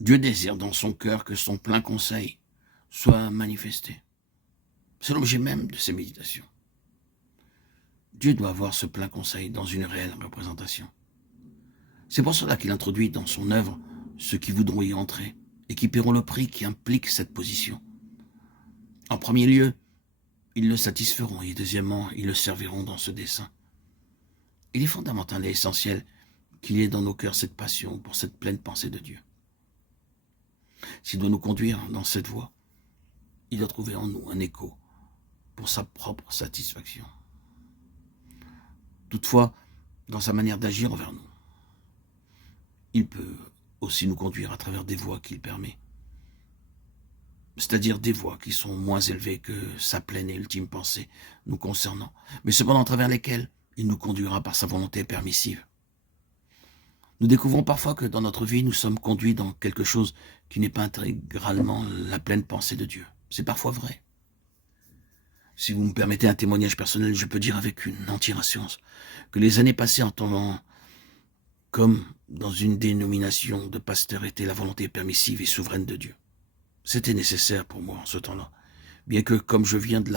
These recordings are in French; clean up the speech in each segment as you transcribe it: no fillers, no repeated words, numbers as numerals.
Dieu désire dans son cœur que son plein conseil soit manifesté. C'est l'objet même de ces méditations. Dieu doit avoir ce plein conseil dans une réelle représentation. C'est pour cela qu'il introduit dans son œuvre ceux qui voudront y entrer et qui paieront le prix qui implique cette position. En premier lieu, ils le satisferont et deuxièmement, ils le serviront dans ce dessein. Il est fondamental et essentiel qu'il y ait dans nos cœurs cette passion pour cette pleine pensée de Dieu. S'il doit nous conduire dans cette voie, il doit trouver en nous un écho pour sa propre satisfaction. Toutefois, dans sa manière d'agir envers nous, il peut aussi nous conduire à travers des voies qu'il permet, c'est-à-dire des voies qui sont moins élevées que sa pleine et ultime pensée nous concernant, mais cependant à travers lesquelles il nous conduira par sa volonté permissive. Nous découvrons parfois que dans notre vie, nous sommes conduits dans quelque chose qui n'est pas intégralement la pleine pensée de Dieu. C'est parfois vrai. Si vous me permettez un témoignage personnel, je peux dire avec une entière assurance que les années passées en tombant comme dans une dénomination de pasteur était la volonté permissive et souveraine de Dieu. C'était nécessaire pour moi en ce temps-là, bien que, comme je viens de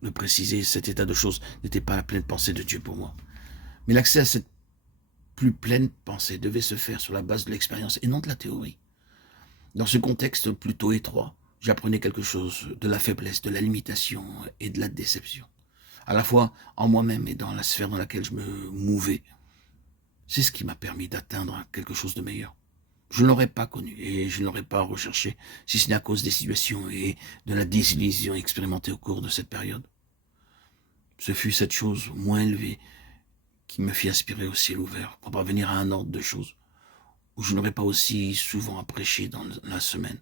le préciser, cet état de choses n'était pas la pleine pensée de Dieu pour moi. Mais l'accès à cette plus pleine pensée devait se faire sur la base de l'expérience et non de la théorie. Dans ce contexte plutôt étroit, j'apprenais quelque chose de la faiblesse, de la limitation et de la déception, à la fois en moi-même et dans la sphère dans laquelle je me mouvais. C'est ce qui m'a permis d'atteindre quelque chose de meilleur. Je ne l'aurais pas connu et je ne l'aurais pas recherché, si ce n'est à cause des situations et de la désillusion expérimentée au cours de cette période. Ce fut cette chose moins élevée qui me fit aspirer au ciel ouvert pour parvenir à un ordre de choses où je n'aurais pas aussi souvent à prêcher dans la semaine,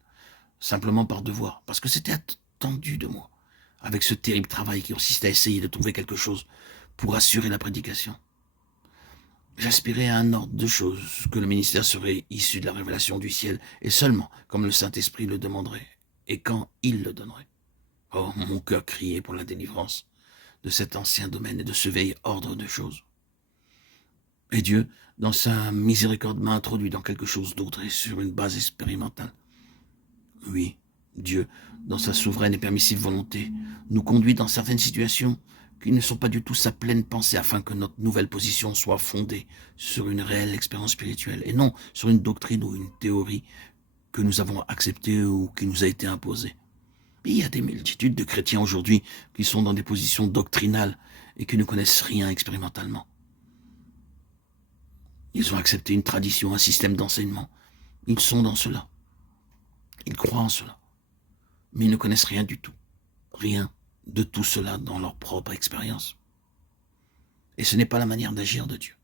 simplement par devoir, parce que c'était attendu de moi, avec ce terrible travail qui consistait à essayer de trouver quelque chose pour assurer la prédication. J'aspirais à un ordre de choses, que le ministère serait issu de la révélation du ciel, et seulement comme le Saint-Esprit le demanderait, et quand il le donnerait. Oh, mon cœur criait pour la délivrance de cet ancien domaine et de ce vieil ordre de choses. Et Dieu, dans sa miséricorde, m'a introduit dans quelque chose d'autre et sur une base expérimentale. Oui, Dieu, dans sa souveraine et permissive volonté, nous conduit dans certaines situations qui ne sont pas du tout sa pleine pensée afin que notre nouvelle position soit fondée sur une réelle expérience spirituelle et non sur une doctrine ou une théorie que nous avons acceptée ou qui nous a été imposée. Il y a des multitudes de chrétiens aujourd'hui qui sont dans des positions doctrinales et qui ne connaissent rien expérimentalement. Ils ont accepté une tradition, un système d'enseignement. Ils sont dans cela. Ils croient en cela. Mais ils ne connaissent rien du tout. Rien de tout cela dans leur propre expérience. Et ce n'est pas la manière d'agir de Dieu.